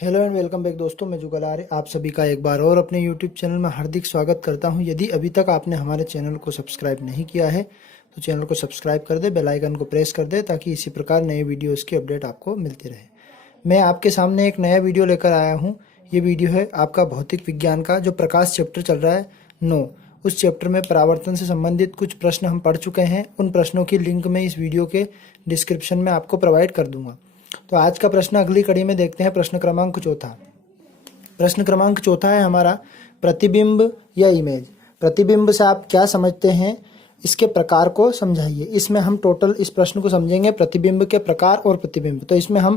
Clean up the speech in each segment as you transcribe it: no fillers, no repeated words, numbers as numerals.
Hello and welcome back दोस्तों, मैं जुगल आर्य आप सभी का एक बार और अपने यूट्यूब चैनल में हार्दिक स्वागत करता हूं। यदि अभी तक आपने हमारे चैनल को सब्सक्राइब नहीं किया है तो चैनल को सब्सक्राइब कर दे, बेल आइकन को प्रेस कर दे ताकि इसी प्रकार नए वीडियोस की अपडेट आपको मिलती रहे। मैं आपके सामने एक नया वीडियो लेकर आया हूँ। ये वीडियो है आपका भौतिक विज्ञान का जो प्रकाश चैप्टर चल रहा है 9। उस चैप्टर में परावर्तन से संबंधित कुछ प्रश्न हम पढ़ चुके हैं। उन प्रश्नों की लिंक मैं इस वीडियो के डिस्क्रिप्शन में आपको प्रोवाइड कर दूंगा। तो आज का प्रश्न अगली कड़ी में देखते हैं। प्रश्न क्रमांक चौथा। प्रश्न क्रमांक चौथा है हमारा प्रतिबिंब या इमेज। प्रतिबिंब से आप क्या समझते हैं, इसके प्रकार को समझाइए। इसमें हम टोटल इस प्रश्न को समझेंगे प्रतिबिंब के प्रकार और प्रतिबिंब। तो इसमें हम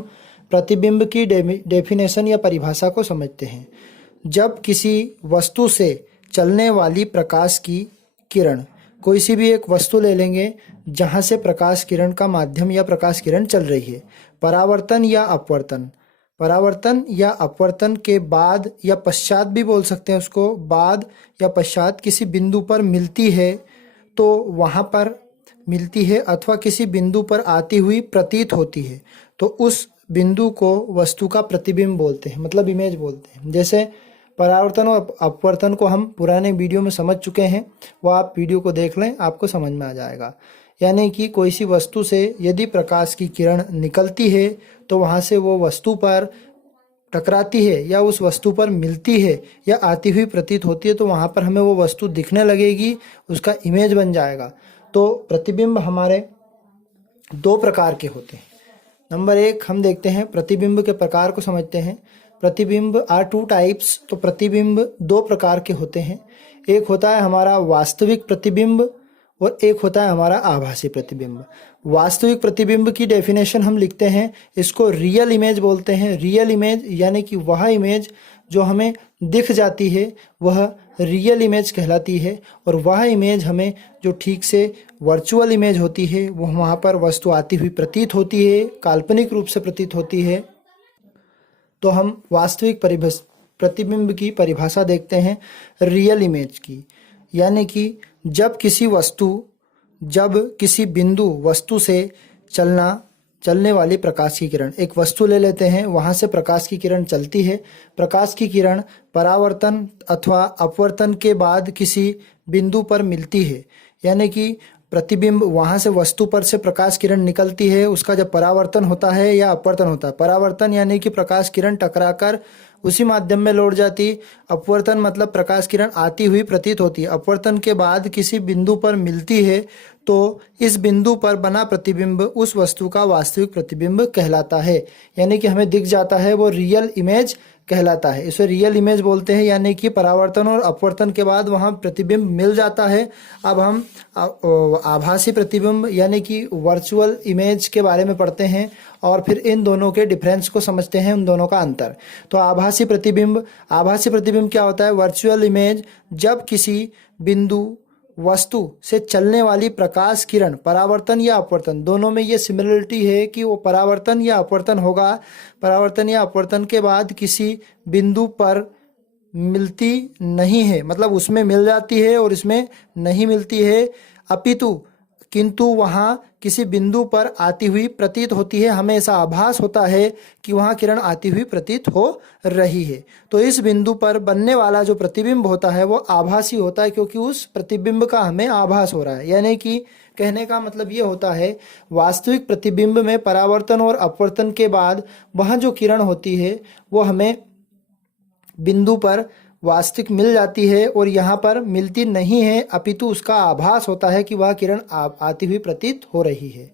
प्रतिबिंब की डेफिनेशन या परिभाषा को समझते हैं। जब किसी वस्तु से चलने वाली प्रकाश की किरण, कोई सी भी एक वस्तु ले लेंगे जहां से प्रकाश किरण का माध्यम या प्रकाश किरण चल रही है, परावर्तन या अपवर्तन, परावर्तन या अपवर्तन के बाद या पश्चात भी बोल सकते हैं उसको, बाद या पश्चात किसी बिंदु पर मिलती है तो वहां पर मिलती है अथवा किसी बिंदु पर आती हुई प्रतीत होती है तो उस बिंदु को वस्तु का प्रतिबिंब बोलते हैं, मतलब इमेज बोलते हैं। जैसे परावर्तन और अपवर्तन को हम पुराने वीडियो में समझ चुके हैं, वो आप वीडियो को देख लें, आपको समझ में आ जाएगा। यानी कि कोई सी वस्तु से यदि प्रकाश की किरण निकलती है तो वहाँ से वो वस्तु पर टकराती है या उस वस्तु पर मिलती है या आती हुई प्रतीत होती है तो वहाँ पर हमें वो वस्तु दिखने लगेगी, उसका इमेज बन जाएगा। तो प्रतिबिंब हमारे दो प्रकार के होते हैं। नंबर एक हम देखते हैं, प्रतिबिंब के प्रकार को समझते हैं। प्रतिबिंब आर टू टाइप्स। तो प्रतिबिंब दो प्रकार के होते हैं। एक होता है हमारा वास्तविक प्रतिबिंब और एक होता है हमारा आभासी प्रतिबिंब। वास्तविक प्रतिबिंब की डेफिनेशन हम लिखते हैं, इसको रियल इमेज बोलते हैं। रियल इमेज यानी कि वह इमेज जो हमें दिख जाती है वह रियल इमेज कहलाती है, और वह इमेज हमें जो ठीक से वर्चुअल इमेज होती है वो वहाँ पर वस्तु आती हुई प्रतीत होती है, काल्पनिक रूप से प्रतीत होती है। तो हम वास्तविक प्रतिबिंब की परिभाषा देखते हैं रियल इमेज की। यानी कि जब किसी बिंदु वस्तु से चलने वाली प्रकाश की किरण, एक वस्तु ले लेते हैं, वहाँ से प्रकाश की किरण चलती है। प्रकाश की किरण परावर्तन अथवा अपवर्तन के बाद किसी बिंदु पर मिलती है। यानी कि प्रतिबिंब वहाँ से वस्तु पर से प्रकाश किरण निकलती है, उसका जब परावर्तन होता है या अपवर्तन होता है। परावर्तन यानी कि प्रकाश किरण टकराकर उसी माध्यम में लौट जाती। अपवर्तन मतलब प्रकाश किरण आती हुई प्रतीत होती है। अपवर्तन के बाद किसी बिंदु पर मिलती है तो इस बिंदु पर बना प्रतिबिंब उस वस्तु का वास्तविक प्रतिबिंब कहलाता है। यानी कि हमें दिख जाता है, वो रियल इमेज कहलाता है। इसे रियल इमेज बोलते हैं। यानी कि परावर्तन और अपवर्तन के बाद वहाँ प्रतिबिंब मिल जाता है। अब हम आभासी प्रतिबिंब यानी कि वर्चुअल इमेज के बारे में पढ़ते हैं और फिर इन दोनों के डिफरेंस को समझते हैं, उन दोनों का अंतर। तो आभासी प्रतिबिंब क्या होता है? वर्चुअल इमेज, जब किसी बिंदु वस्तु से चलने वाली प्रकाश किरण परावर्तन या अपवर्तन, दोनों में ये सिमिलरिटी है कि वो परावर्तन या अपवर्तन होगा। परावर्तन या अपवर्तन के बाद किसी बिंदु पर मिलती नहीं है, मतलब उसमें मिल जाती है और इसमें नहीं मिलती है, किंतु वहाँ किसी बिंदु पर आती हुई प्रतीत होती है। हमें ऐसा आभास होता है कि वहाँ किरण आती हुई प्रतीत हो रही है। तो इस बिंदु पर बनने वाला जो प्रतिबिंब होता है वो आभासी होता है, क्योंकि उस प्रतिबिंब का हमें आभास हो रहा है। यानी कि कहने का मतलब ये होता है, वास्तविक प्रतिबिंब में परावर्तन और अपवर्तन के बाद वह जो किरण होती है वो हमें बिंदु पर वास्तविक मिल जाती है और यहाँ पर मिलती नहीं है, अपितु उसका आभास होता है कि वह किरण आती हुई प्रतीत हो रही है।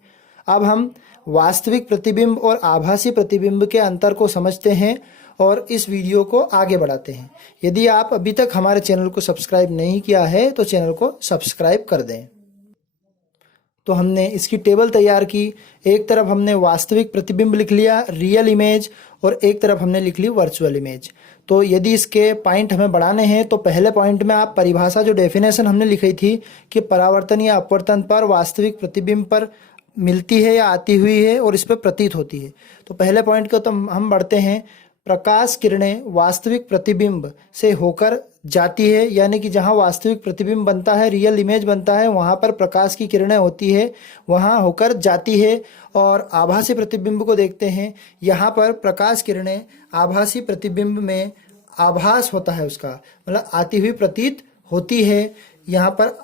अब हम वास्तविक प्रतिबिंब और आभासी प्रतिबिंब के अंतर को समझते हैं और इस वीडियो को आगे बढ़ाते हैं। यदि आप अभी तक हमारे चैनल को सब्सक्राइब नहीं किया है तो चैनल को सब्सक्राइब कर दें। तो हमने इसकी टेबल तैयार की। एक तरफ हमने वास्तविक प्रतिबिंब लिख लिया, रियल इमेज, और एक तरफ हमने लिख ली वर्चुअल इमेज। तो यदि इसके पॉइंट हमें बढ़ाने हैं तो पहले पॉइंट में आप परिभाषा, जो डेफिनेशन हमने लिखी थी कि परावर्तन या अपवर्तन पर वास्तविक प्रतिबिंब पर मिलती है या आती हुई है और इस पर प्रतीत होती है। तो पहले पॉइंट को तो हम बढ़ते हैं, प्रकाश किरणें वास्तविक प्रतिबिंब से होकर जाती है, यानी कि जहां वास्तविक प्रतिबिंब बनता है, रियल इमेज बनता है, वहां पर प्रकाश की किरणें होती है, वहां होकर जाती है। और आभासी प्रतिबिंब को देखते हैं, यहाँ पर प्रकाश किरणें आभासी प्रतिबिंब में आभास होता है उसका, मतलब आती हुई प्रतीत होती है। यहाँ पर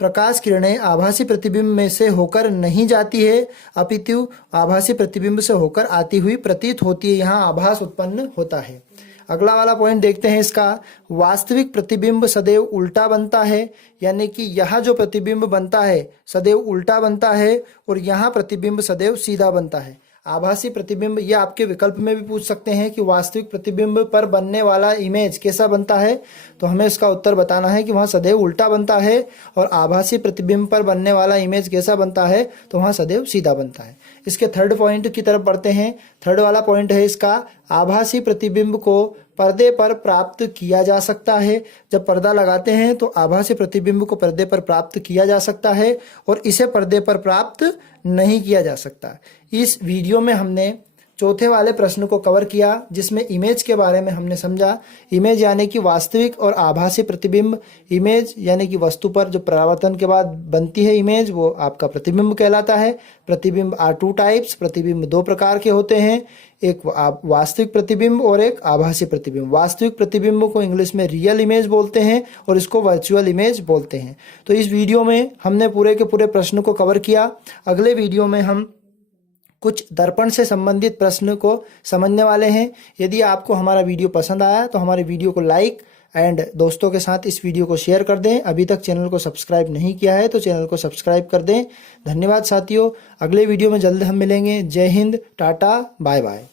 प्रकाश किरणें आभासी प्रतिबिंब में से होकर नहीं जाती है, अपितु आभासी प्रतिबिंब से होकर आती हुई प्रतीत होती है, यहाँ आभास उत्पन्न होता है। अगला वाला पॉइंट देखते हैं इसका, वास्तविक प्रतिबिंब सदैव उल्टा बनता है, यानी कि यहाँ जो प्रतिबिंब बनता है सदैव उल्टा बनता है और यहाँ प्रतिबिंब सदैव सीधा बनता है। आभासी प्रतिबिंब, ये आपके विकल्प में भी पूछ सकते हैं कि वास्तविक प्रतिबिंब पर बनने वाला इमेज कैसा बनता है, तो हमें इसका उत्तर बताना है कि वहाँ सदैव उल्टा बनता है। और आभासी प्रतिबिंब पर बनने वाला इमेज कैसा बनता है, तो वहाँ सदैव सीधा बनता है। इसके थर्ड पॉइंट की तरफ बढ़ते हैं। थर्ड वाला पॉइंट है इसका, आभासी प्रतिबिंब को पर्दे पर प्राप्त किया जा सकता है। जब पर्दा लगाते हैं तो आभासी प्रतिबिंब को पर्दे पर प्राप्त किया जा सकता है और इसे पर्दे पर प्राप्त नहीं किया जा सकता। इस वीडियो में हमने चौथे वाले प्रश्न को कवर किया, जिसमें इमेज के बारे में हमने समझा। इमेज यानी कि वास्तविक और आभासी प्रतिबिंब। इमेज यानी कि वस्तु पर जो परावर्तन के बाद बनती है इमेज, वो आपका प्रतिबिंब कहलाता है। प्रतिबिंब आर टू टाइप्स, प्रतिबिंब दो प्रकार के होते हैं, एक वास्तविक प्रतिबिंब और एक आभासी प्रतिबिंब। वास्तविक प्रतिबिंब को इंग्लिश में रियल इमेज बोलते हैं और इसको वर्चुअल इमेज बोलते हैं। तो इस वीडियो में हमने पूरे के पूरे प्रश्न को कवर किया। अगले वीडियो में हम कुछ दर्पण से संबंधित प्रश्न को समझने वाले हैं। यदि आपको हमारा वीडियो पसंद आया तो हमारे वीडियो को लाइक एंड दोस्तों के साथ इस वीडियो को शेयर कर दें। अभी तक चैनल को सब्सक्राइब नहीं किया है तो चैनल को सब्सक्राइब कर दें। धन्यवाद साथियों, अगले वीडियो में जल्द हम मिलेंगे। जय हिंद, टाटा, बाय बाय।